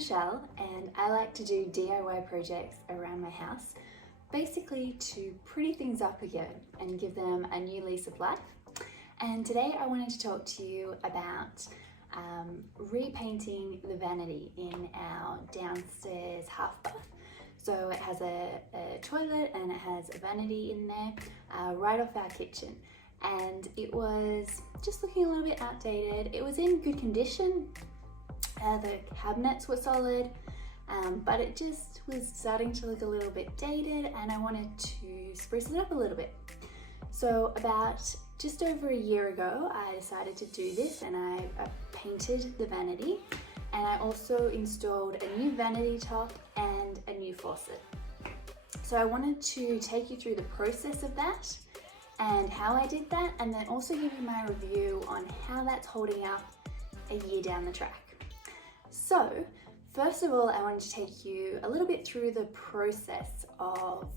Michelle, and I like to do DIY projects around my house, basically to pretty things up again and give them a new lease of life. And today I wanted to talk to you about repainting the vanity in our downstairs half bath. So it has a toilet and it has a vanity in there right off our kitchen. And it was just looking a little bit outdated. It was in good condition. The cabinets were solid, but it just was starting to look a little bit dated, and I wanted to spruce it up a little bit. So about just over a year ago, I decided to do this, and I painted the vanity, and I also installed a new vanity top and a new faucet. So I wanted to take you through the process of that and how I did that, and then also give you my review on how that's holding up a year down the track. So first of all, I wanted to take you a little bit through the process of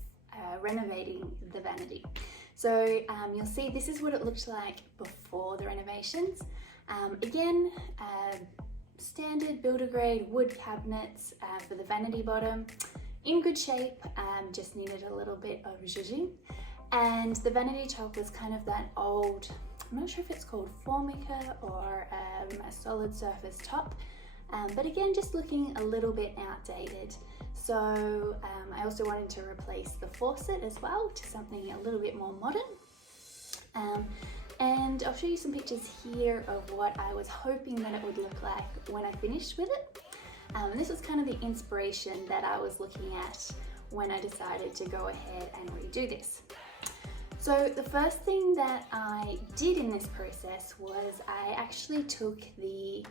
renovating the vanity. So you'll see this is what it looked like before the renovations. Again, standard builder grade wood cabinets for the vanity bottom, in good shape, just needed a little bit of zhuzhing. And the vanity top was kind of that old, I'm not sure if it's called Formica or a solid surface top, but again, just looking a little bit outdated. So I also wanted to replace the faucet as well to something a little bit more modern. And I'll show you some pictures here of what I was hoping that it would look like when I finished with it. And this was kind of the inspiration that I was looking at when I decided to go ahead and redo this. So the first thing that I did in this process was I actually took the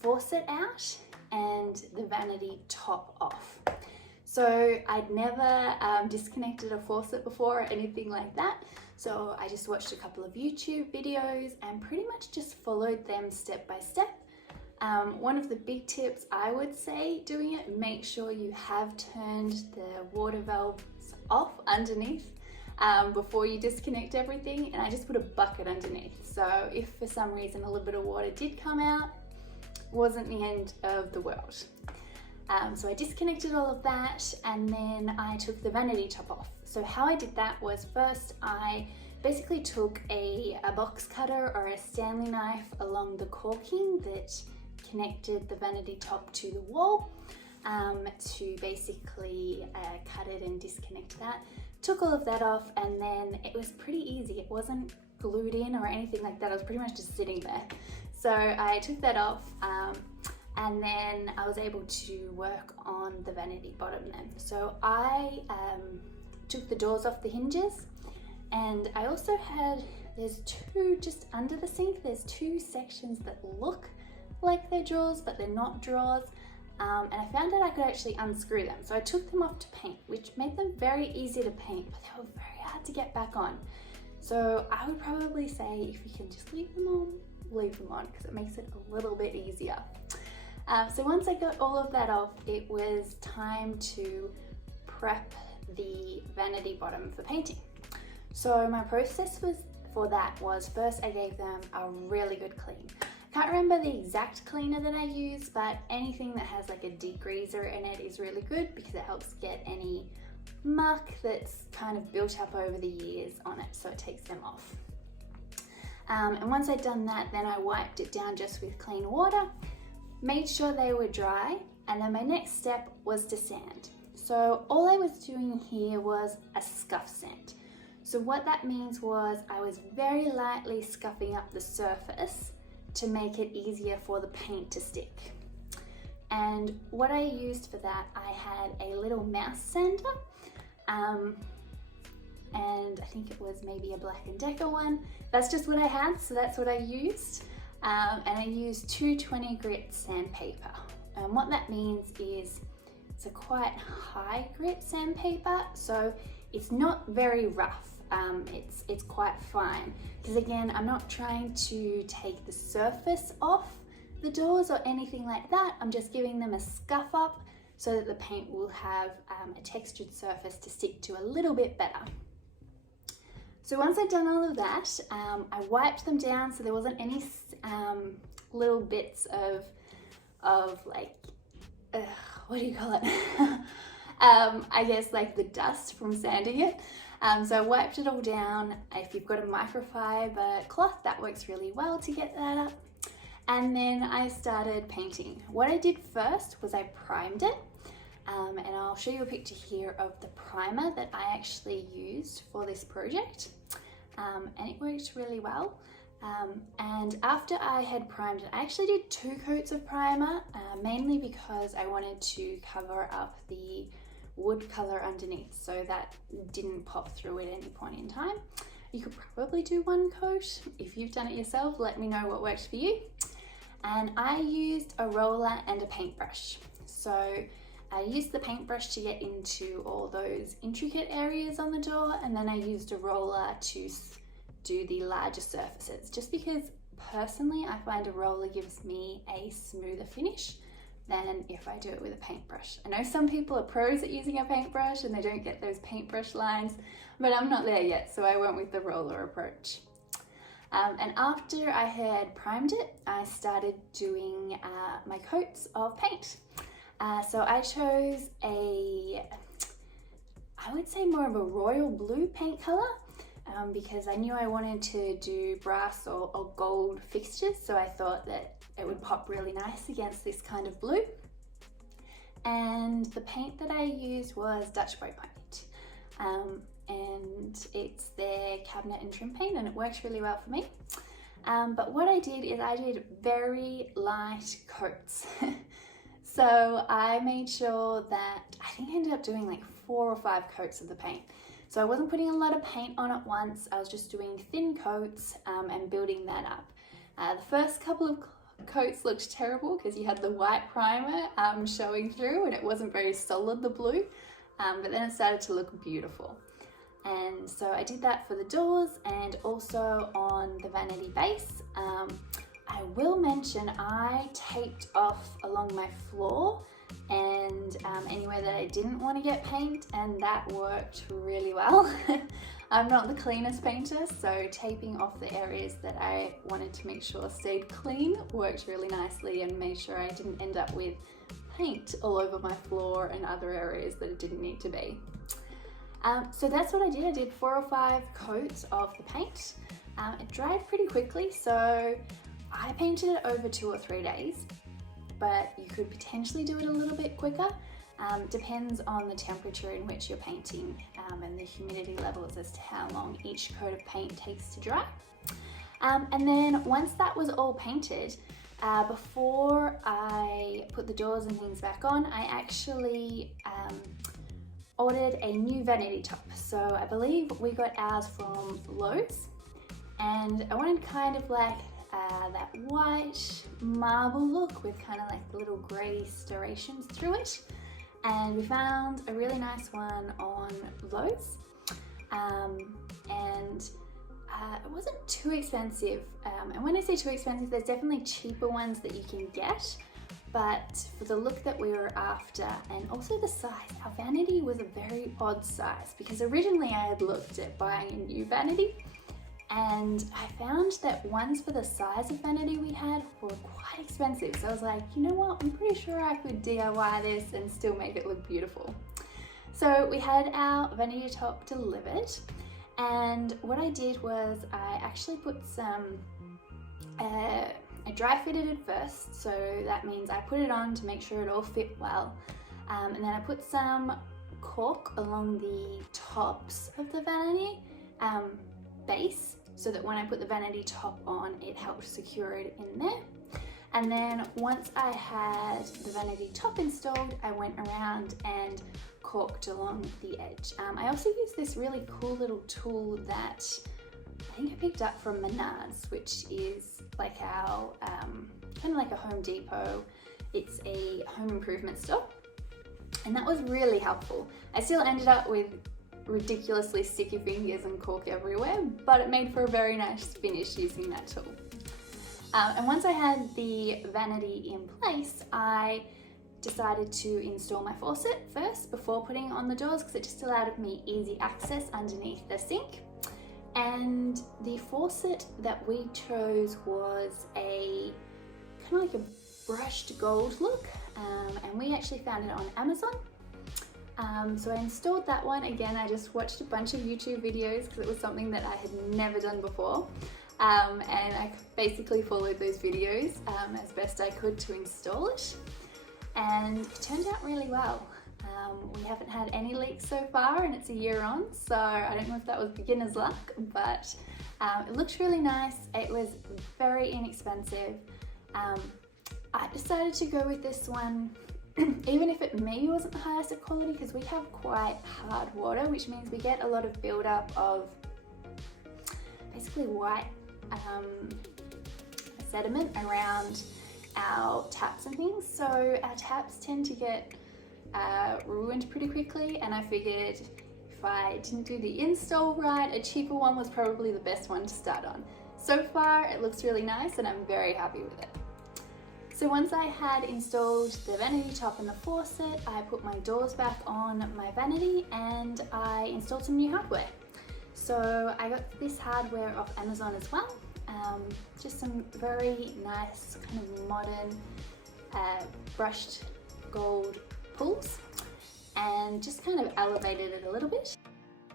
faucet out and the vanity top off. So I'd never disconnected a faucet before or anything like that. So I just watched a couple of YouTube videos and pretty much just followed them step by step. One of the big tips I would say doing it, make sure you have turned the water valves off underneath before you disconnect everything, and I just put a bucket underneath. So if for some reason a little bit of water did come out, wasn't the end of the world. So I disconnected all of that, and then I took the vanity top off. So how I did that was first I basically took a box cutter or a Stanley knife along the caulking that connected the vanity top to the wall to basically cut it and disconnect that. Took all of that off, and then it was pretty easy. It wasn't glued in or anything like that. I was pretty much just sitting there. So I took that off, and then I was able to work on the vanity bottom then. So I took the doors off the hinges, and I also had, there's two, just under the sink, there's two sections that look like they're drawers, but they're not drawers. And I found out I could actually unscrew them. So I took them off to paint, which made them very easy to paint, but they were very hard to get back on. So I would probably say if you can just leave them on, because it makes it a little bit easier. So once I got all of that off, it was time to prep the vanity bottom for painting. So my process for that was first I gave them a really good clean. Can't remember the exact cleaner that I use, but anything that has like a degreaser in it is really good because it helps get any muck that's kind of built up over the years on it, so it takes them off. And once I'd done that, then I wiped it down just with clean water, made sure they were dry, and then my next step was to sand. So all I was doing here was a scuff sand. So what that means was I was very lightly scuffing up the surface to make it easier for the paint to stick. And what I used for that, I had a little mouse sander, and I think it was maybe a Black & Decker one. That's just what I had, so that's what I used. And I used 220 grit sandpaper. And what that means is it's a quite high grit sandpaper, so it's not very rough. It's quite fine, because again, I'm not trying to take the surface off the doors or anything like that. I'm just giving them a scuff up so that the paint will have a textured surface to stick to a little bit better. So once I'd done all of that, I wiped them down so there wasn't any little bits of like what do you call it? I guess like the dust from sanding it. So I wiped it all down. If you've got a microfiber cloth, that works really well to get that up. And then I started painting. What I did first was I primed it. And I'll show you a picture here of the primer that I actually used for this project. And it worked really well. And after I had primed it, I actually did 2 coats of primer, mainly because I wanted to cover up the wood color underneath so that didn't pop through at any point in time. You could probably do 1 coat. If you've done it yourself, let me know what works for you. And I used a roller and a paintbrush. So I used the paintbrush to get into all those intricate areas on the door, and then I used a roller to do the larger surfaces, just because personally I find a roller gives me a smoother finish than if I do it with a paintbrush. I know some people are pros at using a paintbrush and they don't get those paintbrush lines, but I'm not there yet, so I went with the roller approach. And after I had primed it, I started doing my coats of paint. So I chose I would say more of a royal blue paint color, because I knew I wanted to do brass or gold fixtures, so I thought that it would pop really nice against this kind of blue. And the paint that I used was DutchBoy paint, and it's their cabinet and trim paint, and it works really well for me. But what I did is I did very light coats. So I made sure that I think I ended up doing like 4 or 5 coats of the paint. So I wasn't putting a lot of paint on at once. I was just doing thin coats and building that up. The first couple of coats looked terrible because you had the white primer showing through and it wasn't very solid, the blue, but then it started to look beautiful. And so I did that for the doors and also on the vanity base. I will mention I taped off along my floor and anywhere that I didn't want to get paint, and that worked really well. I'm not the cleanest painter, so taping off the areas that I wanted to make sure stayed clean worked really nicely and made sure I didn't end up with paint all over my floor and other areas that it didn't need to be. So that's what I did. I did 4 or 5 coats of the paint. It dried pretty quickly, so I painted it over 2 or 3 days, but you could potentially do it a little bit quicker. Depends on the temperature in which you're painting and the humidity levels as to how long each coat of paint takes to dry. And then once that was all painted, before I put the doors and things back on, I actually ordered a new vanity top. So I believe we got ours from Lowe's, and I wanted kind of like that white marble look with kind of like little grey striations through it. And we found a really nice one on Lowe's, and it wasn't too expensive. And when I say too expensive, there's definitely cheaper ones that you can get, but for the look that we were after and also the size, our vanity was a very odd size because originally I had looked at buying a new vanity, and I found that ones for the size of vanity we had were quite expensive. So I was like, you know what, I'm pretty sure I could DIY this and still make it look beautiful. So we had our vanity top delivered, and what I did was I actually put some, I dry fitted it first. So that means I put it on to make sure it all fit well. And then I put some cork along the tops of the vanity base, so that when I put the vanity top on, it helped secure it in there. And then once I had the vanity top installed, I went around and corked along the edge. I also used this really cool little tool that I think I picked up from Menards, which is like our, kind of like a Home Depot. It's a home improvement store. And that was really helpful. I still ended up with ridiculously sticky fingers and cork everywhere, but it made for a very nice finish using that tool. And once I had the vanity in place, I decided to install my faucet first before putting on the doors, because it just allowed me easy access underneath the sink. And the faucet that we chose was a kind of like a brushed gold look. and we actually found it on Amazon. So I installed that one. Again, I just watched a bunch of YouTube videos because it was something that I had never done before. And I basically followed those videos as best I could to install it. And it turned out really well. We haven't had any leaks so far and it's a year on, so I don't know if that was beginner's luck, but it looks really nice. It was very inexpensive. I decided to go with this one even if it maybe wasn't the highest of quality, because we have quite hard water, which means we get a lot of buildup of basically white sediment around our taps and things. So our taps tend to get ruined pretty quickly, and I figured if I didn't do the install right, a cheaper one was probably the best one to start on. So far it looks really nice and I'm very happy with it. So once I had installed the vanity top and the faucet, I put my doors back on my vanity and I installed some new hardware. So I got this hardware off Amazon as well. Just some very nice kind of modern brushed gold pulls, and just kind of elevated it a little bit.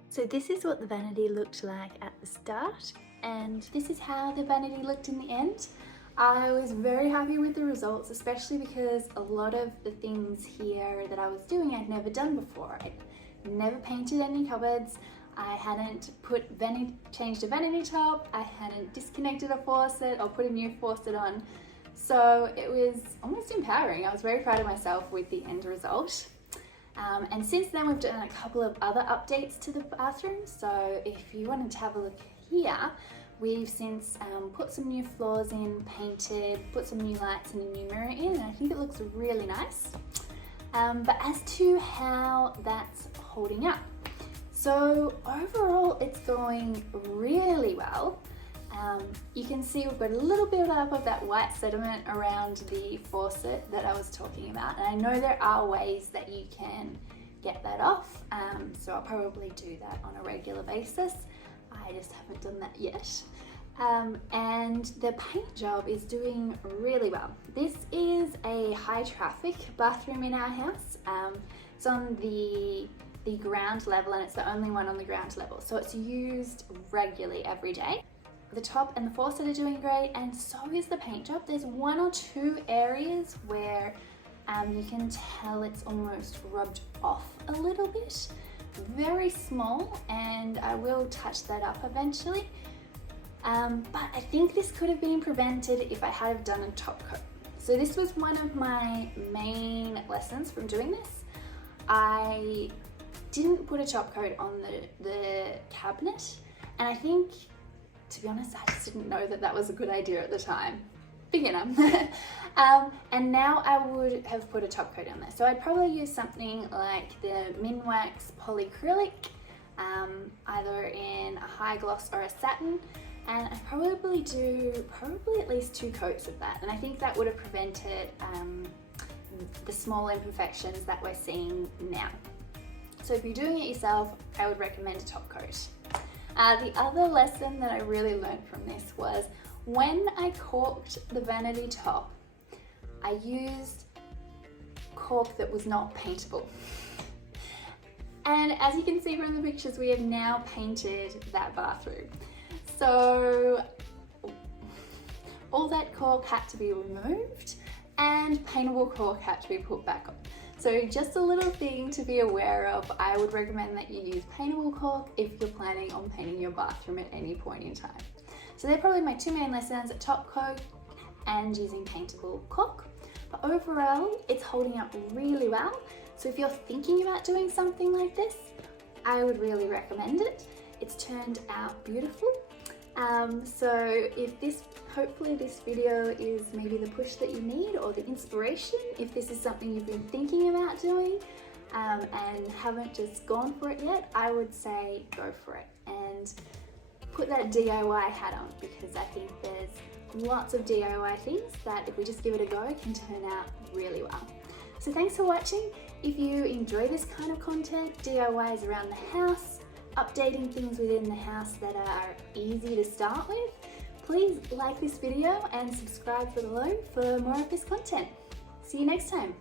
So this is what the vanity looked like at the start, and this is how the vanity looked in the end. I was very happy with the results, especially because a lot of the things here that I was doing I'd never done before. I'd never painted any cupboards, I hadn't changed a vanity top, I hadn't disconnected a faucet or put a new faucet on. So it was almost empowering. I was very proud of myself with the end result. And since then we've done a couple of other updates to the bathroom. So if you wanted to have a look here, we've since put some new floors in, painted, put some new lights and a new mirror in, and I think it looks really nice. But as to how that's holding up, so overall it's going really well. You can see we've got a little build up of that white sediment around the faucet that I was talking about, and I know there are ways that you can get that off, so I'll probably do that on a regular basis. I just haven't done that yet. And the paint job is doing really well. This is a high traffic bathroom in our house. It's on the ground level, and it's the only one on the ground level, so it's used regularly every day. The top and the faucet are doing great, and so is the paint job. There's one or two areas where you can tell it's almost rubbed off a little bit. Very small, and I will touch that up eventually. But I think this could have been prevented if I had have done a top coat. So this was one of my main lessons from doing this. I didn't put a top coat on the cabinet, and I think, to be honest, I just didn't know that that was a good idea at the time. Beginner. And now I would have put a top coat on there. So I'd probably use something like the Minwax polyacrylic, either in a high gloss or a satin, and I'd probably do at least 2 coats of that, and I think that would have prevented the small imperfections that we're seeing now. So if you're doing it yourself, I would recommend a top coat. The other lesson that I really learned from this was when I corked the vanity top, I used cork that was not paintable. And as you can see from the pictures, we have now painted that bathroom. So all that cork had to be removed and paintable cork had to be put back on. So just a little thing to be aware of. I would recommend that you use paintable cork if you're planning on painting your bathroom at any point in time. So they're probably my 2 main lessons, top coat and using paintable cork. But overall, it's holding up really well. So if you're thinking about doing something like this, I would really recommend it. It's turned out beautiful. So if hopefully this video is maybe the push that you need or the inspiration, if this is something you've been thinking about doing and haven't just gone for it yet, I would say go for it and put that DIY hat on, because I think there's lots of DIY things that if we just give it a go can turn out really well. So thanks for watching. If you enjoy this kind of content, DIYs around the house, updating things within the house that are easy to start with, please like this video and subscribe below for more of this content. See you next time.